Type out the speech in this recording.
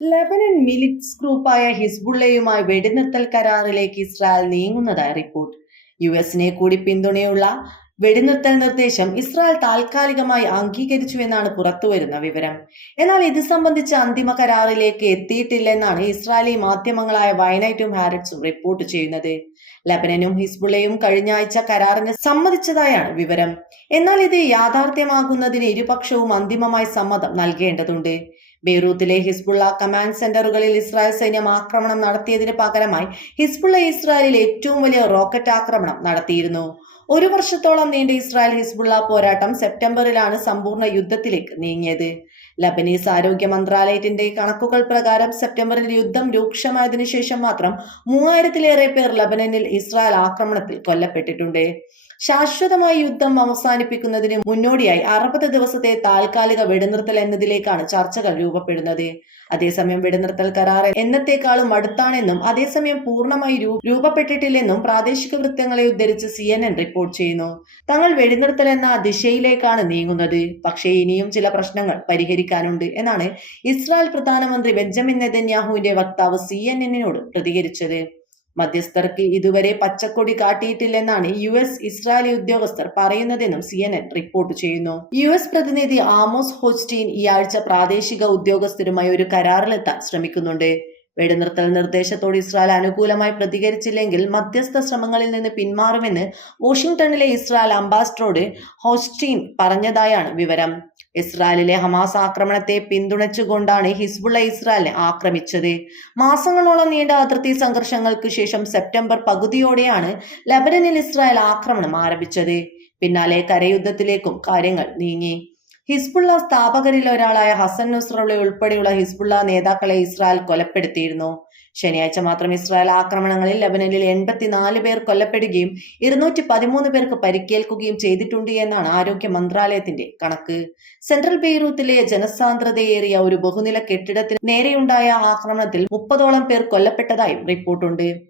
Lebanon മിലിറ്റ്സ് ഗ്രൂപ്പായ ഹിസ്ബുള്ളയുമായി വെടിനിർത്തൽ കരാറിലേക്ക് ഇസ്രായേൽ നീങ്ങുന്നതായി റിപ്പോർട്ട്. യു എസിനെ കൂടി പിന്തുണയുള്ള വെടിനിർത്തൽ നിർദ്ദേശം ഇസ്രായേൽ താൽക്കാലികമായി അംഗീകരിച്ചു എന്നാണ് പുറത്തുവരുന്ന വിവരം. എന്നാൽ ഇത് സംബന്ധിച്ച് അന്തിമ കരാറിലേക്ക് എത്തിയിട്ടില്ലെന്നാണ് ഇസ്രായേലി മാധ്യമങ്ങളായ വയനൈറ്റും ഹാരറ്റ്സും റിപ്പോർട്ട് ചെയ്യുന്നത്. ലബനനും ഹിസ്ബുള്ളയും കഴിഞ്ഞ ആഴ്ച കരാറിന് സമ്മതിച്ചതായാണ് വിവരം. എന്നാൽ ഇത് യാഥാർത്ഥ്യമാകുന്നതിന് ഇരുപക്ഷവും അന്തിമമായി സമ്മതം നൽകേണ്ടതുണ്ട്. ബെയ്റൂത്തിലെ ഹിസ്ബുള്ള കമാൻഡ് സെന്ററുകളിൽ ഇസ്രായേൽ സൈന്യം ആക്രമണം നടത്തിയതിന് പകരമായി ഹിസ്ബുള്ള ഇസ്രായേലിൽ ഏറ്റവും വലിയ റോക്കറ്റ് ആക്രമണം നടത്തിയിരുന്നു. ഒരു വർഷത്തോളം നീണ്ട ഇസ്രായേൽ ഹിസ്ബുള്ള പോരാട്ടം സെപ്റ്റംബറിലാണ് സമ്പൂർണ യുദ്ധത്തിലേക്ക് നീങ്ങിയത്. ലബനീസ് ആരോഗ്യ മന്ത്രാലയത്തിന്റെ കണക്കുകൾ പ്രകാരം സെപ്റ്റംബറിൽ യുദ്ധം രൂക്ഷമായതിനു ശേഷം മാത്രം മൂവായിരത്തിലേറെ പേർ ലബനനിൽ ഇസ്രായേൽ ആക്രമണത്തിൽ കൊല്ലപ്പെട്ടിട്ടുണ്ട്. ശാശ്വതമായ യുദ്ധം അവസാനിപ്പിക്കുന്നതിന് മുന്നോടിയായി അറുപത് ദിവസത്തെ താൽക്കാലിക വെടിനിർത്തൽ എന്നതിലേക്കാണ് ചർച്ചകൾ രൂപപ്പെടുന്നത്. അതേസമയം വെടിനിർത്തൽ കരാർ എന്നത്തേക്കാളും അടുത്താണെന്നും അതേസമയം പൂർണമായി രൂപപ്പെട്ടിട്ടില്ലെന്നും പ്രാദേശിക വൃത്തങ്ങളെ ഉദ്ധരിച്ച് സി എൻ എൻ റിപ്പോർട്ട് ചെയ്യുന്നു. തങ്ങൾ വെടിനിർത്തൽ എന്ന ദിശയിലേക്കാണ് നീങ്ങുന്നത്. പക്ഷേ ഇനിയും ചില പ്രശ്നങ്ങൾ പരിഹരിക്കാനുണ്ട് എന്നാണ് ഇസ്രായേൽ പ്രധാനമന്ത്രി ബെഞ്ചമിൻ നെതന്യാഹുവിന്റെ വക്താവ് സി എൻ എന്നിനോട് പ്രതികരിച്ചത്. മധ്യസ്ഥർക്ക് ഇതുവരെ പച്ചക്കൊടി കാട്ടിയിട്ടില്ലെന്നാണ് യു എസ് ഇസ്രായേലി ഉദ്യോഗസ്ഥർ പറയുന്നതെന്നും സി എൻ എൻ റിപ്പോർട്ട് ചെയ്യുന്നു. യു എസ് പ്രതിനിധി ആമോസ് ഹോസ്റ്റീൻ ഈ ആഴ്ച പ്രാദേശിക ഉദ്യോഗസ്ഥരുമായി ഒരു കരാറിലെത്താൻ ശ്രമിക്കുന്നുണ്ട്. വെടിനിർത്തൽ നിർദ്ദേശത്തോട് ഇസ്രായേൽ അനുകൂലമായി പ്രതികരിച്ചില്ലെങ്കിൽ മധ്യസ്ഥ ശ്രമങ്ങളിൽ നിന്ന് പിന്മാറുമെന്ന് വാഷിംഗ്ടണിലെ ഇസ്രായേൽ അംബാസിഡറോട് ഹോസ്റ്റീൻ പറഞ്ഞതായാണ് വിവരം. ഇസ്രായേലിലെ ഹമാസ് ആക്രമണത്തെ പിന്തുണച്ചുകൊണ്ടാണ് ഹിസ്ബുള്ള ഇസ്രായേലിനെ ആക്രമിച്ചത്. മാസങ്ങളോളം നീണ്ട അതിർത്തി സംഘർഷങ്ങൾക്ക് ശേഷം സെപ്റ്റംബർ പകുതിയോടെയാണ് ലബനനിൽ ഇസ്രായേൽ ആക്രമണം ആരംഭിച്ചത്. പിന്നാലെ കരയുദ്ധത്തിലേക്കും കാര്യങ്ങൾ നീങ്ങി. ഹിസ്ബുള്ള സ്ഥാപകരിൽ ഒരാളായ ഹസൻ നുസ്രള്ള ഉൾപ്പെടെയുള്ള ഹിസ്ബുള്ള നേതാക്കളെ ഇസ്രായേൽ കൊലപ്പെടുത്തിയിരുന്നു. ശനിയാഴ്ച മാത്രം ഇസ്രായേൽ ആക്രമണങ്ങളിൽ ലബനനിൽ എൺപത്തിനാല് പേർ കൊല്ലപ്പെടുകയും ഇരുന്നൂറ്റി പതിമൂന്ന് പേർക്ക് പരിക്കേൽക്കുകയും ചെയ്തിട്ടുണ്ട് എന്നാണ് ആരോഗ്യ മന്ത്രാലയത്തിന്റെ കണക്ക്. സെൻട്രൽ ബെയ്റൂത്തിലെ ജനസാന്ദ്രതയേറിയ ഒരു ബഹുനില കെട്ടിടത്തിന് നേരെയുണ്ടായ ആക്രമണത്തിൽ മുപ്പതോളം പേർ കൊല്ലപ്പെട്ടതായും റിപ്പോർട്ടുണ്ട്.